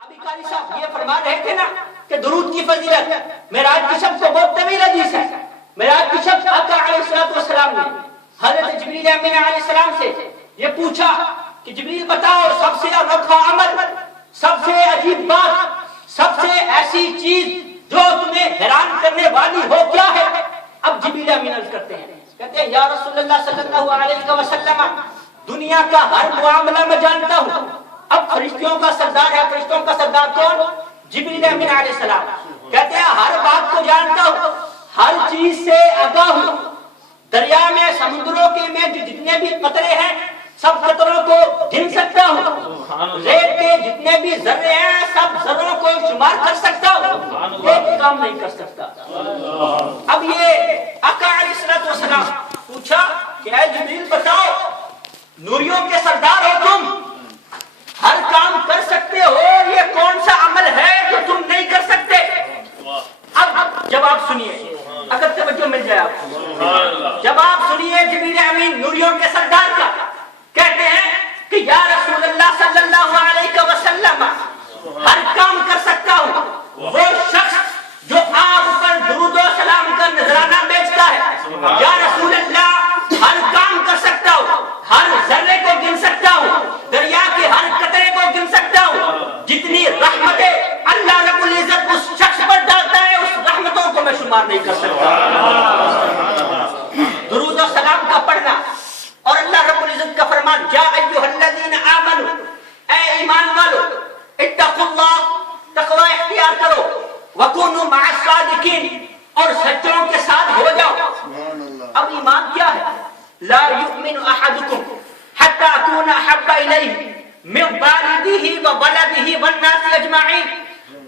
ابھی قاری صاحب یہ فرما رہے تھے نا کہ درود کی فضیلت معراج کی شب کو بہت طویل حدیث ہے. معراج کی شب آقا علیہ السلام نے حضرت جبریل امین علیہ السلام سے یہ پوچھا کہ جبریل بتاؤ سب سے انوکھا عمل، سب سے عجیب بات، سب سے ایسی چیز جو تمہیں حیران کرنے والی ہو کیا ہے؟ اب جبریل امین عرض کرتے ہیں، کہتے ہیں یا رسول اللہ صلی اللہ علیہ وسلم دنیا کا ہر معاملہ میں جانتا ہوں. اب فرشتوں کا سردار ہے، فرشتوں کا سردار کون؟ جبریل امین علیہ السلام. کہتے ہیں ہر بات کو جانتا ہوں، ہر چیز سے آگاہ ہوں. دریا میں، سمندروں کے میں جتنے بھی قطرے ہیں سب قطروں کو گن سکتا ہوں. ریت کے جتنے بھی ذرے ہیں سب ذروں کو شمار کر سکتا ہوں، ایک کام نہیں کر سکتا. اب یہ آقا علیہ السلام پوچھا کہ اے جبریل بتاؤ، نوریوں کے سردار ہو تم، ہر کام کر سکتے ہو، یہ کون سا عمل ہے جو تم نہیں کر سکتے؟ اب جواب سنیے، اگر توجہ مل جائے آپ کو. جواب سنیے جبریل امین نوریوں کے سردار کا. کہتے ہیں کہ یا رسول اللہ صلی اللہ علیہ وسلم ہر کام کر سکتا ہوں وہ شخص جو آپ پر درود و سلام کا نذرانہ بیچتا ہے. یا رسول اللہ ہر کام کر سکتا ہوں، ہر ذرے کو گن سکتا ہوں، دریا کے ہر قطرے کو گن سکتا ہوں. جتنی رحمتیں اللہ رب العزت اس شخص پر ڈالتا ہے اس رحمتوں کو میں شمار نہیں کر سکتا. درود و سلام کا پڑھنا اور اللہ رب العزت کا فرمان یا ایھا الذین آمنوا، اے ایمان والو، اتقوا اللہ، تقوی اختیار کرو، وکونوا مع الصادقین، اور سچوں کے ساتھ ہو جاؤ. اب ایمان کیا ہے؟ لا یؤمن احدکم حتی اکون احب الیہ من والدہ وولدہ والناس اجمعین.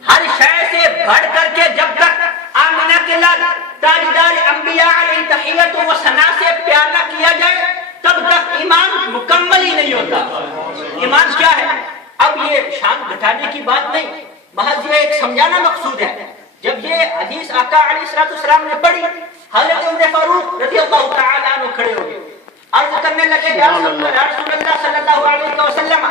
ہر شے سے بڑھ کر کے جب تک آمنہ کے لال تاجدار انبیاء علیہ تحیت و ثنا سے پیار نہ کیا جائے تب تک ایمان مکمل ہی نہیں ہوتا. ایمان کیا ہے؟ اب یہ شان گھٹانے کی بات نہیں، محض یہ ایک سمجھانا مقصود ہے. جب یہ حدیث آقا علیہ السلام نے پڑھی، حضرت عمر فاروق رضی اللہ تعالیٰ عنہ کھڑے ہو گئے، عرض کرنے لگے یا رسول اللہ صلی اللہ علیہ وسلم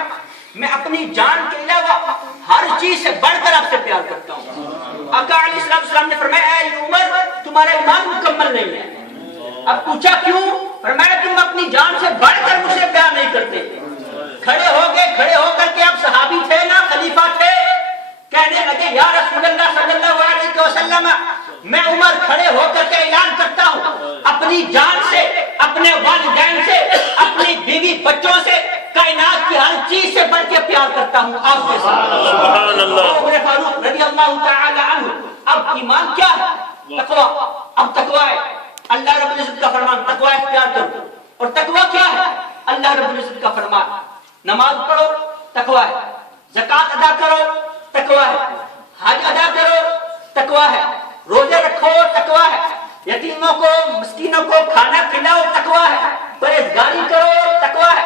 میں اپنی جان کے علاوہ ہر چیز سے بڑھ کر آپ سے پیار کرتا ہوں. آقا علیہ السلام نے فرمایا اے عمر تمہارا ایمان مکمل نہیں ہے. اب پوچھا کیوں؟ فرمایا تم اپنی جان سے بڑھ کر مجھ سے پیار نہیں کرتے. کھڑے ہو گئے، کھڑے ہو کر کے اب صحابی تھے نا خلیفہ تھے، کہنے لگے یا رسول اللہ صلی اللہ علیہ وسلم میں عمر کھڑے ہو کر کے اعلان کرتا ہوں اپنی جان سے، اپنے والدین سے، اپنی بیوی بچوں سے، کائنات کی ہر چیز سے بڑھ کے پیار کرتا ہوں آپ کے ساتھ. سبحان اللہ. عمر فاروق رضی اللہ تعالی عنہ. اب ایمان کیا ہے؟ تقوی. اب تقوی ہے اللہ رب العزت کا فرمان تقوی اختیار کرو. اور تقوی کیا ہے؟ اللہ رب العزت کا فرمان نماز پڑھو تقوی ہے، زکات ادا کرو تقوی ہے، حج ادا کرو تقوی ہے، روزے رکھو تقوی ہے، یتیموں کو مسکینوں کو کھانا کھلاؤ تقوی ہے، پرہیزگاری کرو تقوی ہے.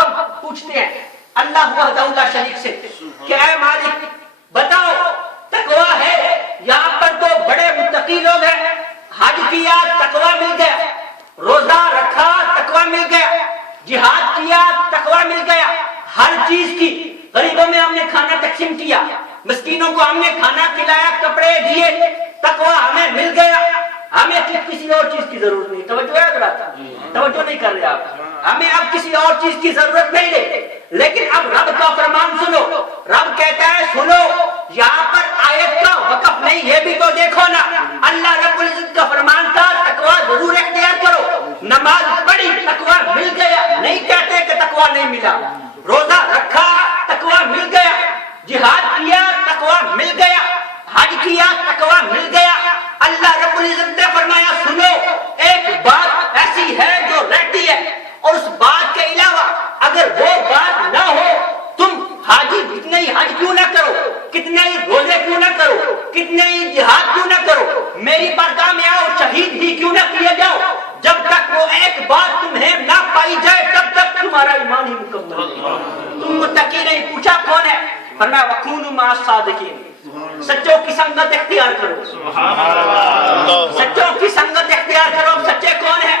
اب پوچھتے ہیں اللہ وحدہ لا شریک سے کہ اے مالک بتاؤ تقوی ہے؟ یہاں پر تو بڑے متقی لوگ ہیں، حج کیا تقوی مل گیا، روزہ رکھا تقوی مل گیا، جہاد کیا تقوی مل گیا، ہر چیز کی، غریبوں میں ہم نے کھانا تقسیم کیا، مسکینوں کو ہم نے کھانا کھلایا، کپڑے دیے، تقوی ہمیں مل گیا، ہمیں کسی اور چیز کی ضرورت نہیں. توجہ ہے حضرات؟ توجہ نہیں کر رہے آپ. ہمیں اب کسی اور چیز کی ضرورت نہیں ہے. لیکن اب رب کا فرمان سنو. رب کہتا ہے سنو، یہاں پر آیت کا وقف نہیں، یہ بھی تو دیکھو نا. اللہ رب العزت کا فرمان تھا تقوی ضرور اختیار کرو. نماز پڑھی تقوی مل گیا، نہیں کہتے کہ تقوی نہیں ملا. روزہ رکھا تقوی مل گیا، جہاد کیا تقوی مل گیا، حج کیا تقوی مل گیا. اللہ رب العزت نے فرمایا سنو، ایک بات ایسی ہے جو رہتی ہے، اور اس بات کے علاوہ اگر وہ بات نہ ہو تم حاجی کتنے ہی حج کیوں نہ کرو، کتنے ہی روزے کیوں نہ کرو، کتنے ہی جہاد کیوں نہ کرو، میری بارگاہ میں آؤ شہید ہی کیوں نہ کیے جاؤ، جب تک وہ ایک بات تمہیں نہ پائی جائے تب تک تمہارا ایمان ہی مکمل نہیں. تم متقی نہیں. پوچھا کون ہے؟ فرمایا وکونوا مع الصادقین، سچوں کی سنگت اختیار کرو. سچوں کی سنگت اختیار کرو. سچے کون ہیں؟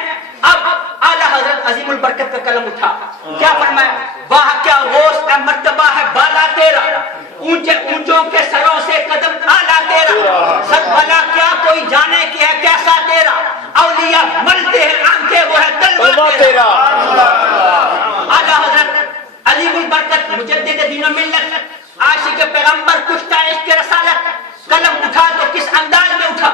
اب اعلیٰ حضرت عظیم البرکت کا قلم اٹھا، کیا فرمایا؟ واہ کیا غوث کا مرتبہ ہے بالا تیرا، اونچے اونچوں کے سروں سے قدم اعلیٰ تیرا، سب بھلا کیا کوئی جانے کی ہے کیسا تیرا، اولیاء ملتے ہیں آنکھیں وہ ہے تلوار تیرا۔ اعلیٰ حضرت عظیم البرکت مجدد دین و ملت عاشق پیغمبر کشتہ عشق رسالت قلم اٹھا تو کس انداز میں اٹھا۔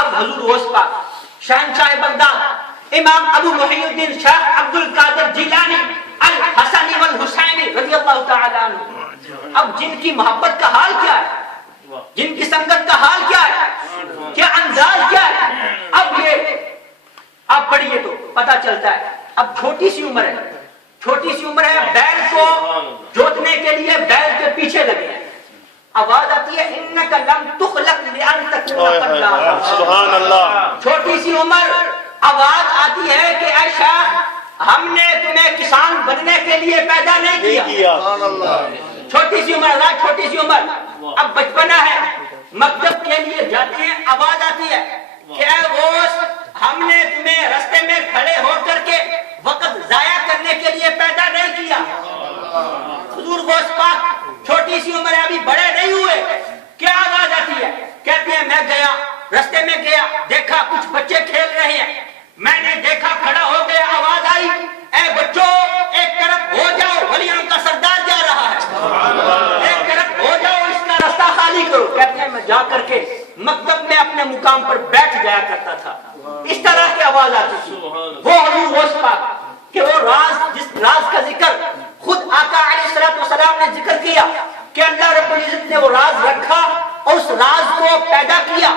اب حضور غوث پاک شہنشاہ بغداد امام ابو محی الدین شاہ عبد القادر جیلانی الحسنی والحسینی رضی اللہ تعالیٰ عنہ، اب جن کی محبت کا حال کیا ہے، جن کی سنگت کا حال کیا ہے، کیا انداز کیا ہے، اب یہ آپ پڑھیے تو پتہ چلتا ہے۔ اب چھوٹی سی عمر ہے، چھوٹی سی عمر ہے، بیل کو جوتنے کے لیے بیل کے پیچھے لگے ہیں، آواز آتی ہے انک لم تخلق لان تکون قدامہ، سبحان اللہ۔ چھوٹی سی عمر آواز آتی ہے کہ اے شاہ ہم نے تمہیں کسان بننے کے لیے پیدا نہیں کیا۔ چھوٹی سی عمر، اللہ چھوٹی سی عمر، اب بچپنا ہے، مکتب کے لیے جاتے ہیں، آواز آتی ہے کہ اے غوث ہم نے تمہیں رستے میں کھڑے ہو کر کے وقت ضائع کرنے کے لیے پیدا نہیں کیا۔ حضور غوث پاک چھوٹی سی عمر ہے، ابھی بڑے نہیں ہوئے، کیا آواز آتی ہے، کہتے ہیں میں گیا رستے میں گیا، دیکھا کچھ بچے کھیل رہے ہیں، میں نے دیکھا کھڑا ہو گیا، آواز آئی اے بچوں ایک طرف ہو جاؤ ولیوں کا سردار جا رہا ہے، ایک طرف ہو جاؤ اس کا راستہ خالی کرو۔ کہتے ہیں میں جا کر کے مکتب میں اپنے مقام پر بیٹھ جایا کرتا تھا، اس طرح کی آواز آتی تھی۔ وہ حضور غوث پاک کہ وہ راز، جس راز کا ذکر خود آقا علیہ السلام نے ذکر کیا کہ اللہ رب العزت نے وہ راز رکھا اور اس راز کو پیدا کیا،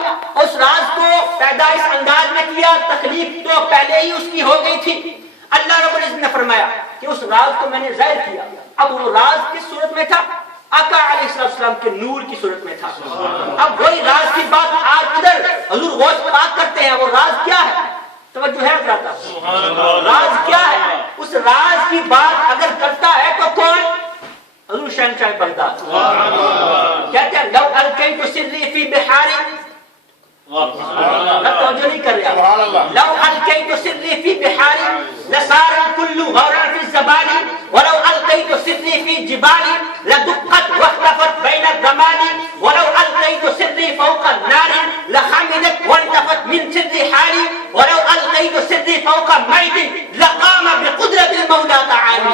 اس راز کو پیدا اس انداز میں کیا، تخلیق تو پہلے ہی اس کی ہو گئی تھی۔ اللہ رب العزت نے فرمایا کہ اس راز کو میں نے ظاہر کیا۔ اب وہ راز کس صورت میں تھا؟ آقا علیہ السلام کے نور کی صورت میں تھا۔ اب وہی راز کی بات آج ادھر حضور غوث پاک کرتے ہیں، وہ راز کیا ہے؟ توجہ ہے حضرات، راز کیا ہے؟ اس راز کی بات اگر کرتا ہے تو کون؟ حضور شہنشاہ بغداد کہتے ہیں لو القیت سری فی بحاری، توجہ نہیں کر رہا، لو القیت سری فی بحاری لصار الکل غورا فی الزبان ولو القیت سری فی جبال لدقت واختفت بین الزمان ولو القیت سری فوق النار لحمدت وانتفت من سر حالی ولو القیت سری فوق میت لقام بقدرت المولى تعالی۔